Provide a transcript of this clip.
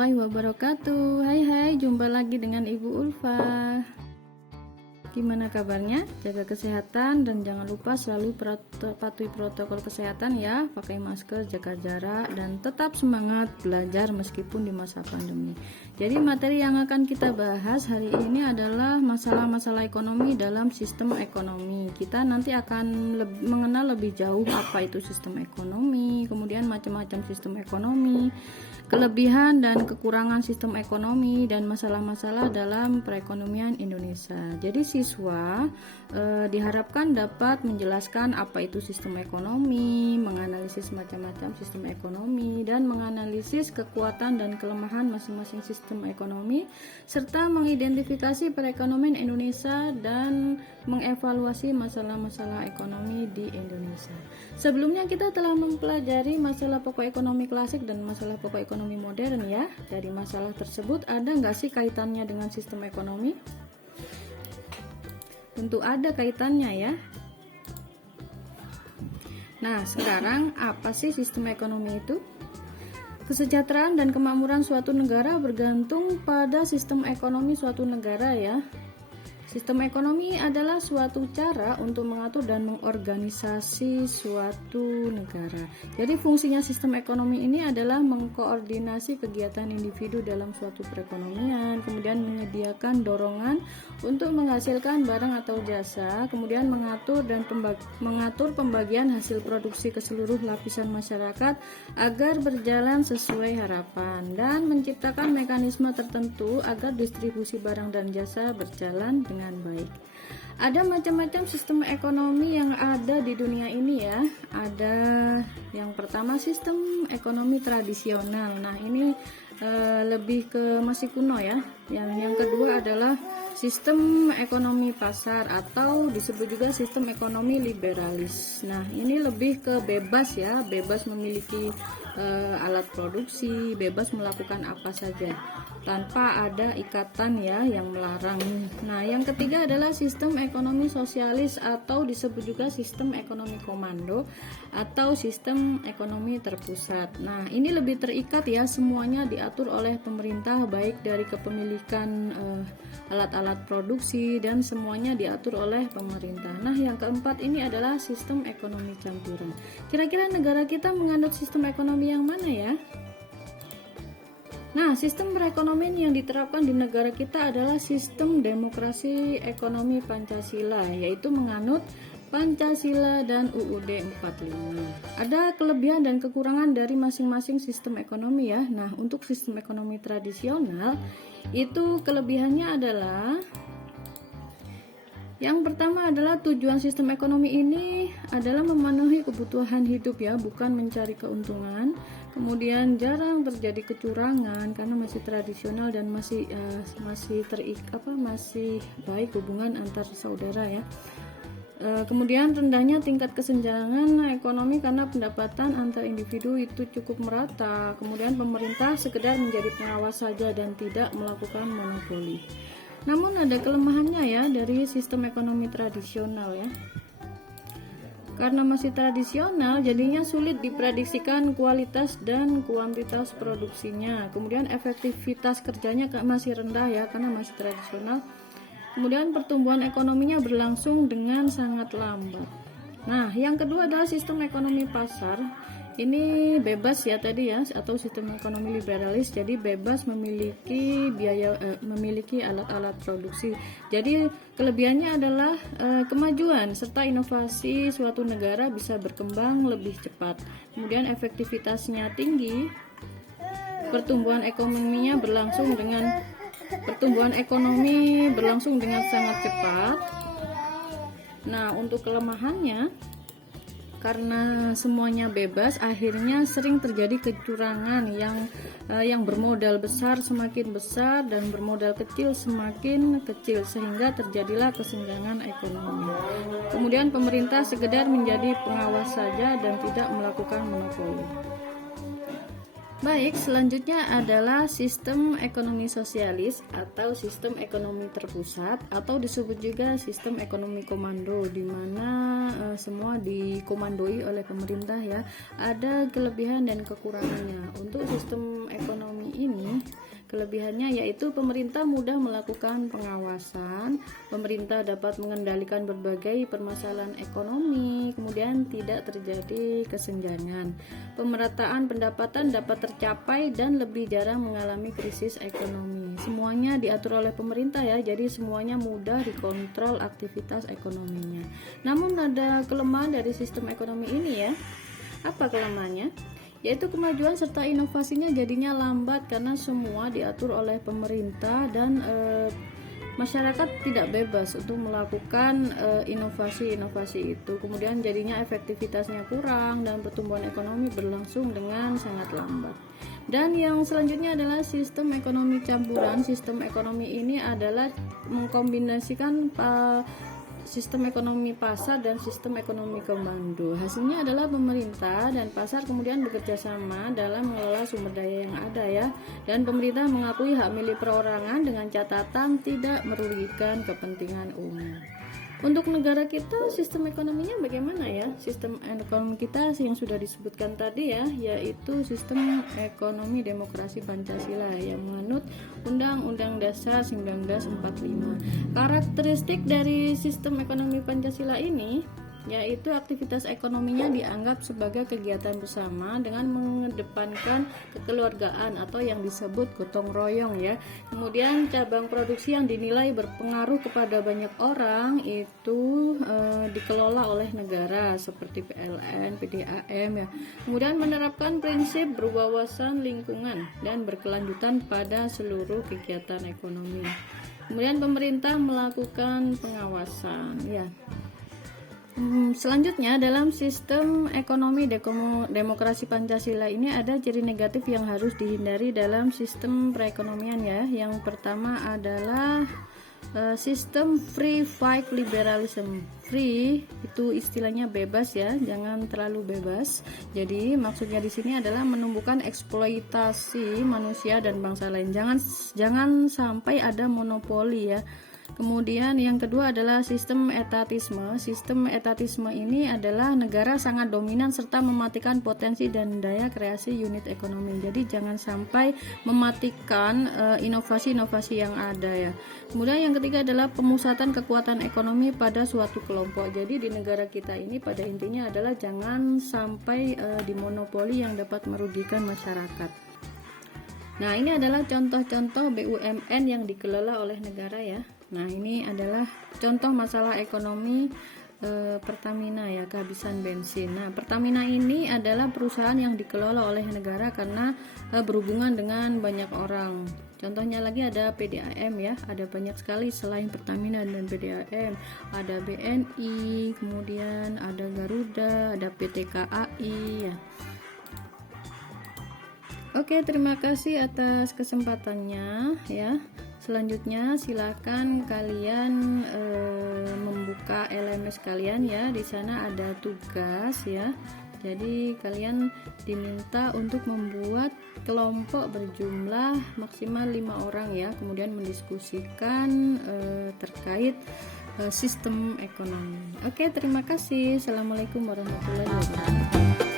warahmatullahi wabarakatuh. Hai, jumpa lagi dengan Ibu Ulfa. Gimana kabarnya? Jaga kesehatan dan jangan lupa selalu patuhi protokol kesehatan ya. Pakai masker, jaga jarak, dan tetap semangat belajar meskipun di masa pandemi. Jadi materi yang akan kita bahas hari ini adalah masalah-masalah ekonomi dalam sistem ekonomi. Kita nanti akan mengenal lebih jauh apa itu sistem ekonomi, kemudian macam-macam sistem ekonomi, kelebihan dan kekurangan sistem ekonomi, dan masalah-masalah dalam perekonomian Indonesia. Jadi siswa diharapkan dapat menjelaskan apa itu sistem ekonomi, menganalisis macam-macam sistem ekonomi, dan menganalisis kekuatan dan kelemahan masing-masing sistem ekonomi, serta mengidentifikasi perekonomian Indonesia dan mengevaluasi masalah-masalah ekonomi di Indonesia. Sebelumnya kita telah mempelajari masalah pokok ekonomi klasik dan masalah pokok ekonomi modern ya. Dari masalah tersebut ada nggak sih kaitannya dengan sistem ekonomi? Tentu ada kaitannya ya. Nah, sekarang apa sih sistem ekonomi itu? Kesejahteraan dan kemakmuran suatu negara bergantung pada sistem ekonomi suatu negara ya. Sistem ekonomi adalah suatu cara untuk mengatur dan mengorganisasi suatu negara. Jadi fungsinya sistem ekonomi ini adalah mengkoordinasi kegiatan individu dalam suatu perekonomian, kemudian menyediakan dorongan untuk menghasilkan barang atau jasa, kemudian mengatur pembagian hasil produksi ke seluruh lapisan masyarakat agar berjalan sesuai harapan, dan menciptakan mekanisme tertentu agar distribusi barang dan jasa berjalan dengan baik. Ada macam-macam sistem ekonomi yang ada di dunia ini ya. Ada yang pertama sistem ekonomi tradisional. Nah, ini lebih ke masih kuno ya. Yang kedua adalah sistem ekonomi pasar atau disebut juga sistem ekonomi liberalis. Nah, ini lebih ke bebas ya, bebas memiliki alat produksi, bebas melakukan apa saja tanpa ada ikatan ya yang melarang. Nah, yang ketiga adalah sistem ekonomi sosialis atau disebut juga sistem ekonomi komando atau sistem ekonomi terpusat. Nah, ini lebih terikat ya, semuanya diatur oleh pemerintah baik dari kepemilikan alat-alat produksi dan semuanya diatur oleh pemerintah. Nah, yang keempat ini adalah sistem ekonomi campuran. Kira-kira negara kita menganut sistem ekonomi yang mana ya? Nah, sistem perekonomian yang diterapkan di negara kita adalah sistem demokrasi ekonomi Pancasila, yaitu menganut Pancasila dan UUD 45. Ada kelebihan dan kekurangan dari masing-masing sistem ekonomi ya. Nah, untuk sistem ekonomi tradisional itu kelebihannya adalah yang pertama adalah tujuan sistem ekonomi ini adalah memenuhi kebutuhan hidup ya, bukan mencari keuntungan. Kemudian jarang terjadi kecurangan karena masih tradisional dan masih baik hubungan antar saudara ya. Kemudian rendahnya tingkat kesenjangan ekonomi karena pendapatan antar individu itu cukup merata. Kemudian pemerintah sekedar menjadi pengawas saja dan tidak melakukan monopoli. Namun ada kelemahannya ya dari sistem ekonomi tradisional ya. Karena masih tradisional, jadinya sulit diprediksikan kualitas dan kuantitas produksinya. Kemudian efektivitas kerjanya masih rendah ya karena masih tradisional. Kemudian pertumbuhan ekonominya berlangsung dengan sangat lambat. Nah, yang kedua adalah sistem ekonomi pasar. Ini bebas ya tadi ya, atau sistem ekonomi liberalis, jadi bebas memiliki memiliki alat-alat produksi. Jadi kelebihannya adalah kemajuan serta inovasi suatu negara bisa berkembang lebih cepat. Kemudian efektivitasnya tinggi, pertumbuhan ekonomi berlangsung dengan sangat cepat. Nah, untuk kelemahannya, karena semuanya bebas, akhirnya sering terjadi kecurangan yang bermodal besar semakin besar dan bermodal kecil semakin kecil, sehingga terjadilah kesenjangan ekonomi. Kemudian pemerintah sekedar menjadi pengawas saja dan tidak melakukan monopoli. Baik, selanjutnya adalah sistem ekonomi sosialis atau sistem ekonomi terpusat atau disebut juga sistem ekonomi komando, di mana semua dikomandoi oleh pemerintah ya. Ada kelebihan dan kekurangannya. Untuk sistem ekonomi ini, kelebihannya yaitu pemerintah mudah melakukan pengawasan, pemerintah dapat mengendalikan berbagai permasalahan ekonomi, kemudian tidak terjadi kesenjangan. Pemerataan pendapatan dapat tercapai dan lebih jarang mengalami krisis ekonomi. Semuanya diatur oleh pemerintah ya, jadi semuanya mudah dikontrol aktivitas ekonominya. Namun ada kelemahan dari sistem ekonomi ini ya. Apa kelemahannya? Yaitu kemajuan serta inovasinya jadinya lambat karena semua diatur oleh pemerintah dan masyarakat tidak bebas untuk melakukan inovasi-inovasi itu. Kemudian jadinya efektivitasnya kurang dan pertumbuhan ekonomi berlangsung dengan sangat lambat. Dan yang selanjutnya adalah sistem ekonomi campuran. Sistem ekonomi ini adalah mengkombinasikan sistem ekonomi pasar dan sistem ekonomi komando. Hasilnya adalah pemerintah dan pasar kemudian bekerja sama dalam mengelola sumber daya yang ada ya. Dan pemerintah mengakui hak milik perorangan dengan catatan tidak merugikan kepentingan umum. Untuk negara kita, sistem ekonominya bagaimana ya? Sistem ekonomi kita yang sudah disebutkan tadi ya, yaitu sistem ekonomi demokrasi Pancasila yang menganut Undang-Undang Dasar 1945. Karakteristik dari sistem ekonomi Pancasila ini yaitu aktivitas ekonominya dianggap sebagai kegiatan bersama dengan mengedepankan kekeluargaan atau yang disebut gotong royong ya. Kemudian cabang produksi yang dinilai berpengaruh kepada banyak orang itu dikelola oleh negara seperti PLN, PDAM ya. Kemudian menerapkan prinsip berwawasan lingkungan dan berkelanjutan pada seluruh kegiatan ekonomi. Kemudian pemerintah melakukan pengawasan ya. Selanjutnya dalam sistem ekonomi demokrasi Pancasila ini ada ciri negatif yang harus dihindari dalam sistem perekonomian ya. Yang pertama adalah sistem free fight liberalism. Free itu istilahnya bebas ya, jangan terlalu bebas. Jadi maksudnya di sini adalah menumbuhkan eksploitasi manusia dan bangsa lain. Jangan sampai ada monopoli ya. Kemudian yang kedua adalah sistem etatisme. Sistem etatisme ini adalah negara sangat dominan serta mematikan potensi dan daya kreasi unit ekonomi. Jadi jangan sampai mematikan inovasi-inovasi yang ada ya. Kemudian yang ketiga adalah pemusatan kekuatan ekonomi pada suatu kelompok. Jadi di negara kita ini pada intinya adalah jangan sampai dimonopoli yang dapat merugikan masyarakat. Nah, ini adalah contoh-contoh BUMN yang dikelola oleh negara ya. Nah, ini adalah contoh masalah ekonomi Pertamina ya, kehabisan bensin. Nah, Pertamina ini adalah perusahaan yang dikelola oleh negara karena berhubungan dengan banyak orang. Contohnya lagi ada PDAM ya, ada banyak sekali selain Pertamina dan PDAM. Ada BNI, kemudian ada Garuda, ada PT KAI ya. Oke, terima kasih atas kesempatannya ya. Selanjutnya silakan kalian membuka LMS kalian ya. Di sana ada tugas ya. Jadi kalian diminta untuk membuat kelompok berjumlah maksimal 5 orang ya. Kemudian mendiskusikan terkait sistem ekonomi. Oke, terima kasih. Assalamualaikum warahmatullahi wabarakatuh.